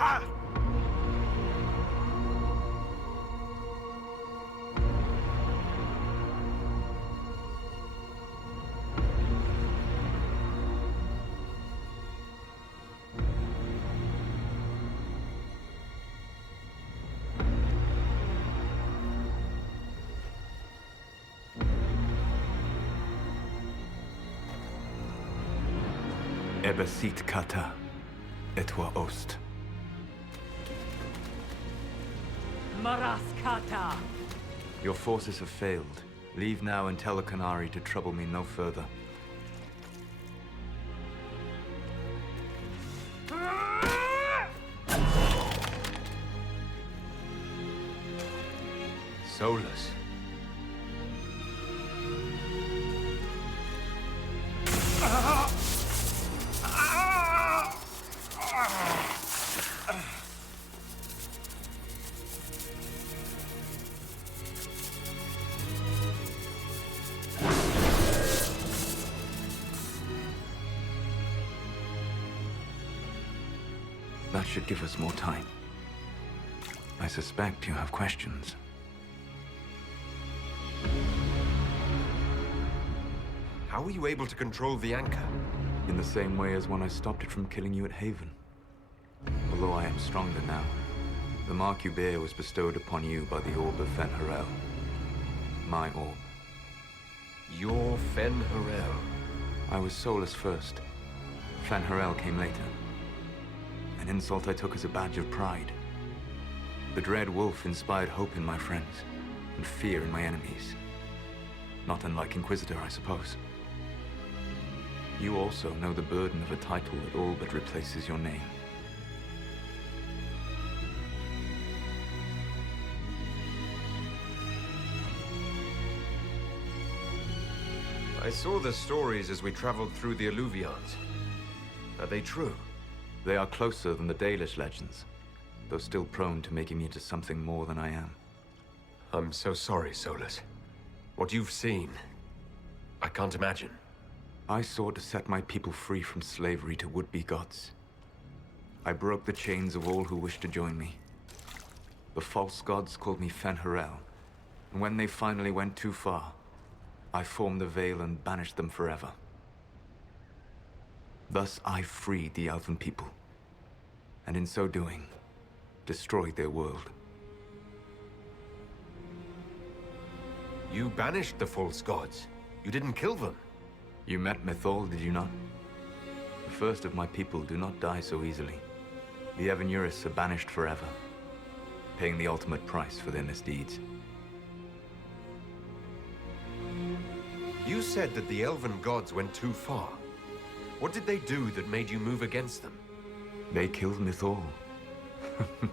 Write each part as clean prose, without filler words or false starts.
Ah! Ebesit kata, etwa ost. Maraskata! Your forces have failed. Leave now and tell the Canary to trouble me no further. Solus. That should give us more time. I suspect you have questions. How were you able to control the anchor? In the same way as when I stopped it from killing you at Haven. Although I am stronger now. The mark you bear was bestowed upon you by the Orb of Fen-Harel. My orb. Your Fen-Harel. I was Solus first. Fen-Harel came later. An insult I took as a badge of pride. The Dread Wolf inspired hope in my friends, and fear in my enemies. Not unlike Inquisitor, I suppose. You also know the burden of a title that all but replaces your name. I saw the stories as we traveled through the Alluvions. Are they true? They are closer than the Dalish legends, though still prone to making me into something more than I am. I'm so sorry, Solus. What you've seen, I can't imagine. I sought to set my people free from slavery to would-be gods. I broke the chains of all who wished to join me. The false gods called me Fen-Harel, and when they finally went too far, I formed the Veil and banished them forever. Thus I freed the Elven people, and in so doing, destroyed their world. You banished the false gods. You didn't kill them. You met Mythal, did you not? The first of my people do not die so easily. The Evenuris are banished forever, paying the ultimate price for their misdeeds. You said that the Elven gods went too far. What did they do that made you move against them? They killed Mythal. A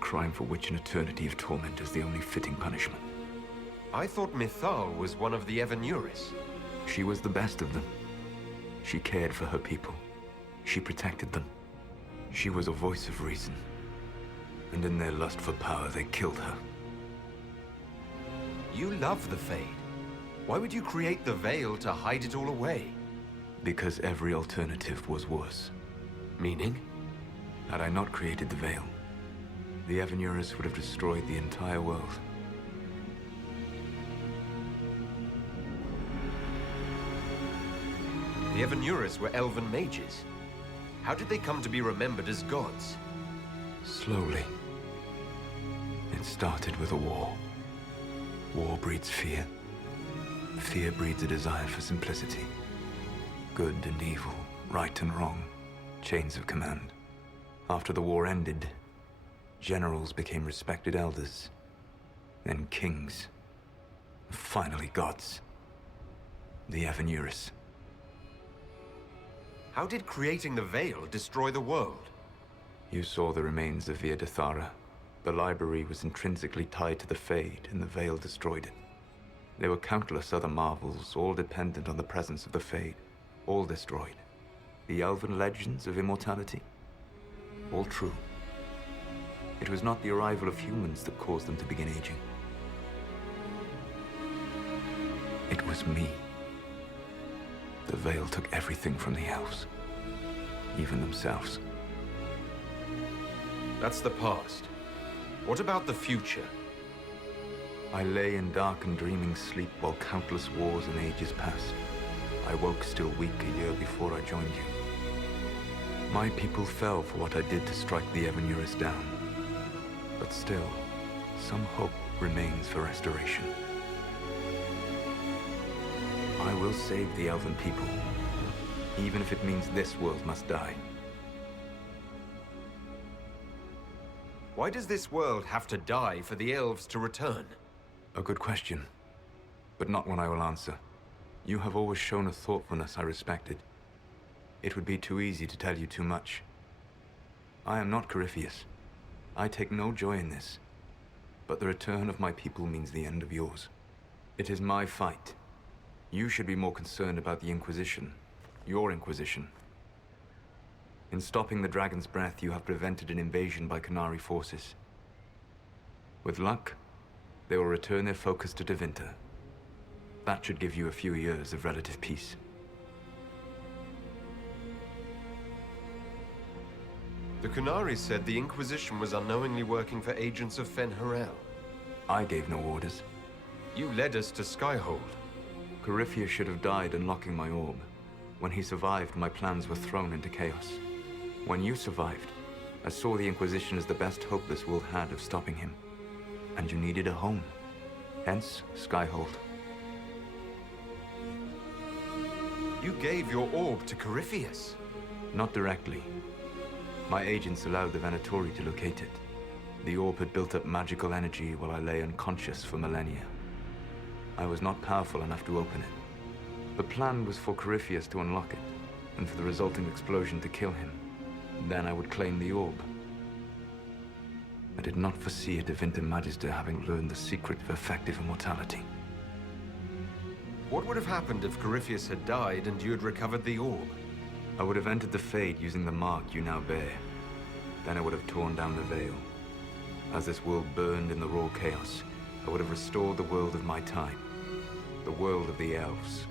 crime for which an eternity of torment is the only fitting punishment. I thought Mythal was one of the Evenuris. She was the best of them. She cared for her people. She protected them. She was a voice of reason. And in their lust for power, they killed her. You love the Fade. Why would you create the Veil to hide it all away? Because every alternative was worse. Meaning? Had I not created the Veil, the Evenuris would have destroyed the entire world. The Evenuris were elven mages. How did they come to be remembered as gods? Slowly. It started with a war. War breeds fear. Fear breeds a desire for simplicity. Good and evil, right and wrong, chains of command. After the war ended, generals became respected elders, then kings, and finally gods. The Evenuris. How did creating the Veil destroy the world? You saw the remains of Via de Thara. The library was intrinsically tied to the Fade, and the Veil destroyed it. There were countless other marvels, all dependent on the presence of the Fade, all destroyed. The elven legends of immortality, all true. It was not the arrival of humans that caused them to begin aging. It was me. The Veil took everything from the elves, even themselves. That's the past. What about the future? I lay in dark and dreaming sleep while countless wars and ages passed. I woke still weak a year before I joined you. My people fell for what I did to strike the ever nearest down. But still, some hope remains for restoration. I will save the Elven people, even if it means this world must die. Why does this world have to die for the elves to return? A good question, but not one I will answer. You have always shown a thoughtfulness I respected. It would be too easy to tell you too much. I am not Corypheus. I take no joy in this, but the return of my people means the end of yours. It is my fight. You should be more concerned about the Inquisition, your Inquisition. In stopping the Dragon's Breath, you have prevented an invasion by Qunari forces. With luck, they will return their focus to Tevinter. That should give you a few years of relative peace. The Qunari said the Inquisition was unknowingly working for agents of Fen-Harel. I gave no orders. You led us to Skyhold. Corypheus should have died unlocking my orb. When he survived, my plans were thrown into chaos. When you survived, I saw the Inquisition as the best hope this world had of stopping him. And you needed a home. Hence, Skyhold. You gave your orb to Corypheus? Not directly. My agents allowed the Venatori to locate it. The orb had built up magical energy while I lay unconscious for millennia. I was not powerful enough to open it. The plan was for Corypheus to unlock it, and for the resulting explosion to kill him. Then I would claim the orb. I did not foresee a Tevinter Magister having learned the secret of effective immortality. What would have happened if Corypheus had died and you had recovered the orb? I would have entered the Fade using the mark you now bear. Then I would have torn down the veil. As this world burned in the raw chaos, I would have restored the world of my time. The world of the elves.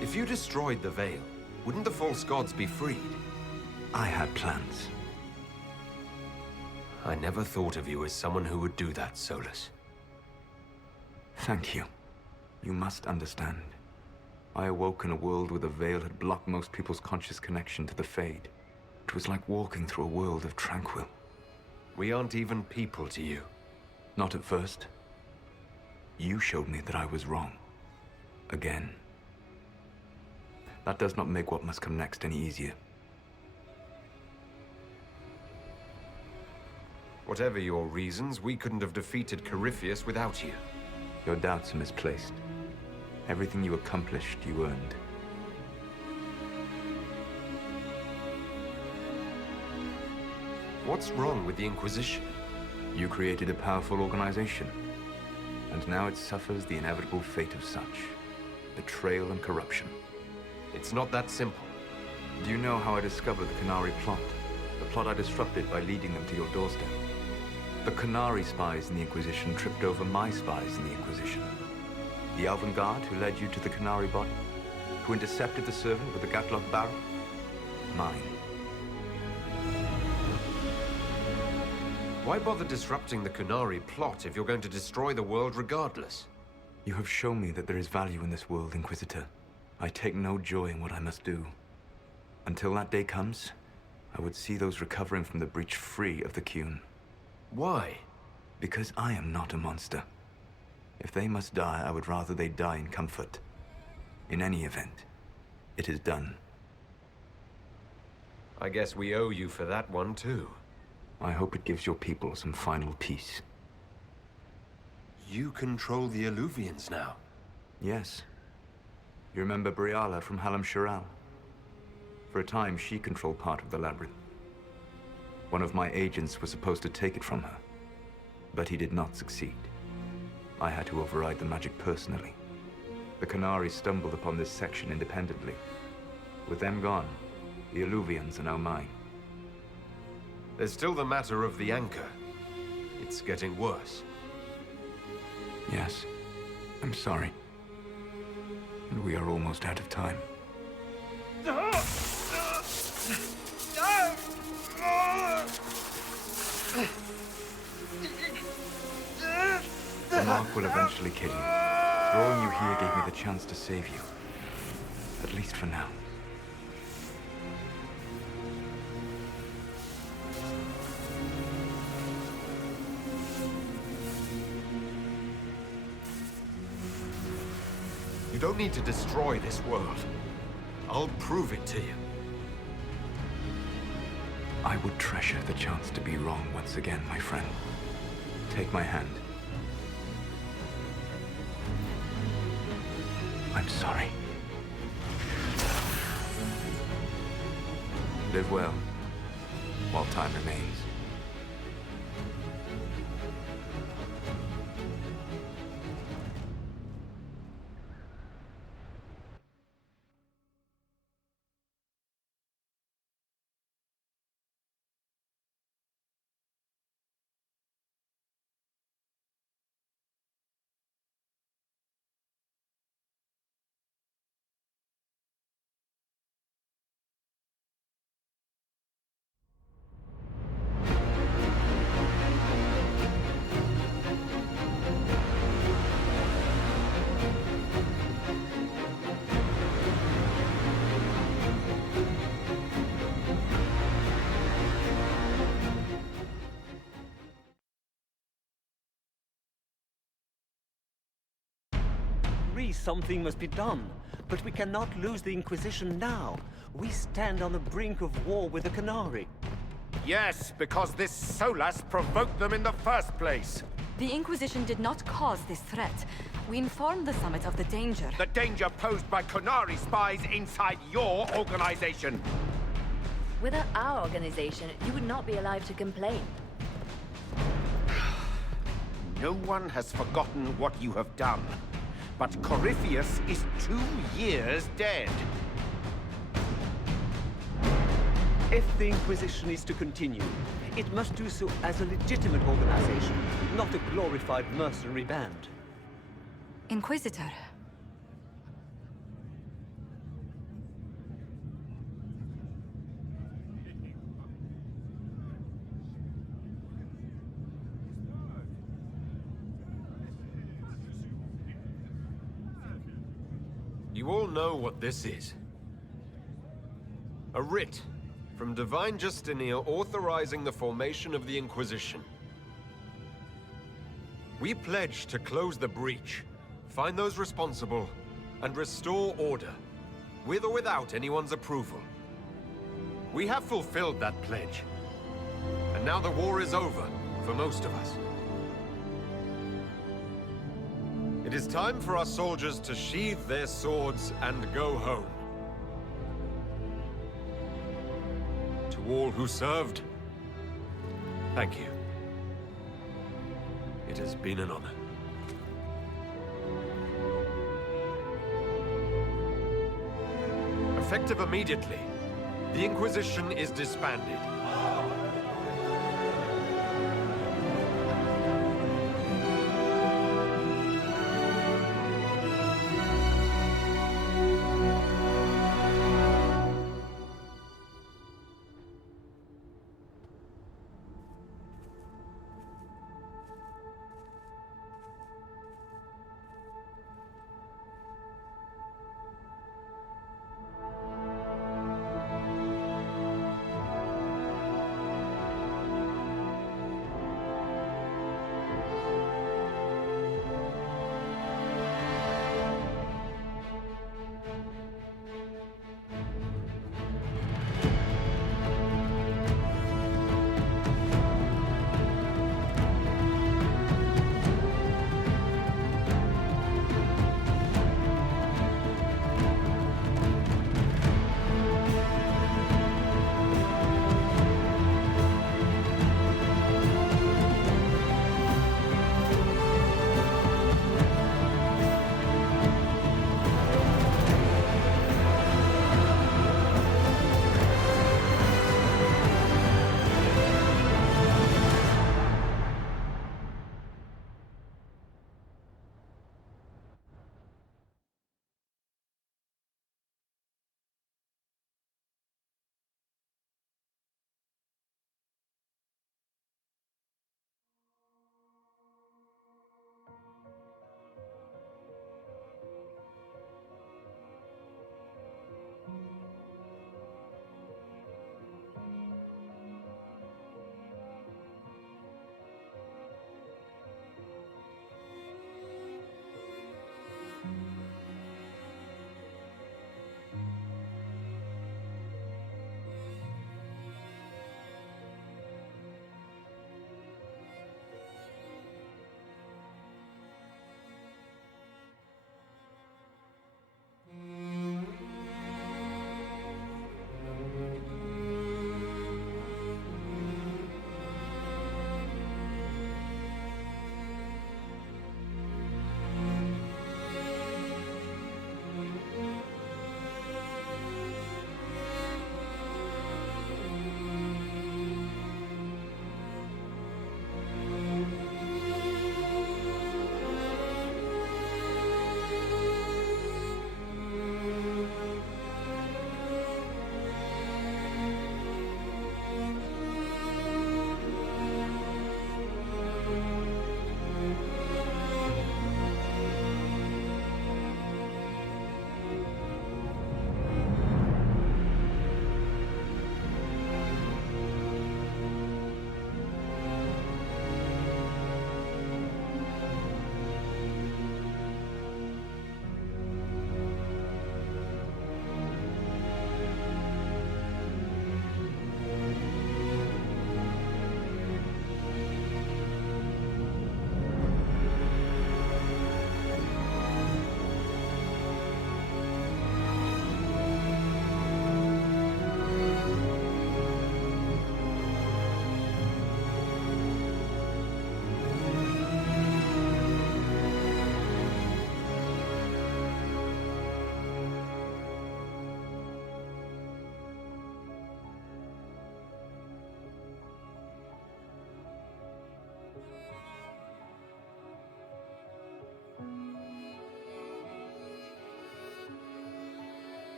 If you destroyed the veil, wouldn't the false gods be freed? I had plans. I never thought of you as someone who would do that, Solus. Thank you. You must understand. I awoke in a world where the veil had blocked most people's conscious connection to the Fade. It was like walking through a world of tranquil. We aren't even people to you. Not at first. You showed me that I was wrong. Again. That does not make what must come next any easier. Whatever your reasons, we couldn't have defeated Corypheus without you. Your doubts are misplaced. Everything you accomplished, you earned. What's wrong with the Inquisition? You created a powerful organization, and now it suffers the inevitable fate of such. Betrayal and corruption. It's not that simple. Do you know how I discovered the Qunari plot? The plot I disrupted by leading them to your doorstep. The Qunari spies in the Inquisition tripped over my spies in the Inquisition. The Elven Guard who led you to the Qunari body, who intercepted the servant with the Gatlock barrel. Mine. Why bother disrupting the Qunari plot if you're going to destroy the world regardless? You have shown me that there is value in this world, Inquisitor. I take no joy in what I must do. Until that day comes, I would see those recovering from the breach free of the Qun. Why? Because I am not a monster. If they must die, I would rather they die in comfort. In any event, it is done. I guess we owe you for that one too. I hope it gives your people some final peace. You control the Alluvians now. Yes. You remember Briala from Halam Shiral? For a time, she controlled part of the labyrinth. One of my agents was supposed to take it from her, but he did not succeed. I had to override the magic personally. The Qunari stumbled upon this section independently. With them gone, the Alluvians are now mine. There's still the matter of the anchor. It's getting worse. Yes, I'm sorry. And we are almost out of time. The mark will eventually kill you. Drawing you here gave me the chance to save you. At least for now. You don't need to destroy this world. I'll prove it to you. I would treasure the chance to be wrong once again, my friend. Take my hand. I'm sorry. Live well, while time remains. Something must be done, but we cannot lose the Inquisition now. We stand on the brink of war with the Canary. Yes, because this Solas provoked them in the first place. The Inquisition did not cause this threat. We informed the Summit of the danger. The danger posed by Canary spies inside your organization. Without our organization, you would not be alive to complain. No one has forgotten what you have done. But Corypheus is 2 years dead. If the Inquisition is to continue, it must do so as a legitimate organization, not a glorified mercenary band. Inquisitor. You all know what this is. A writ from Divine Justinia authorizing the formation of the Inquisition. We pledge to close the breach, find those responsible, and restore order, with or without anyone's approval. We have fulfilled that pledge. And now the war is over, for most of us. It is time for our soldiers to sheathe their swords and go home. To all who served, thank you. It has been an honor. Effective immediately, the Inquisition is disbanded.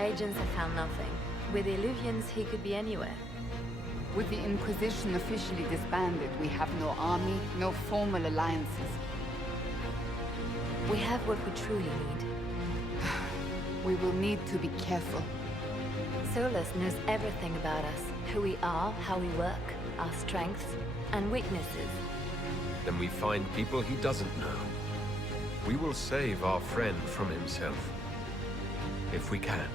My agents have found nothing. With the Illuvians, he could be anywhere. With the Inquisition officially disbanded, we have no army, no formal alliances. We have what we truly need. We will need to be careful. Solus knows everything about us. Who we are, how we work, our strengths and weaknesses. Then we find people he doesn't know. We will save our friend from himself. If we can.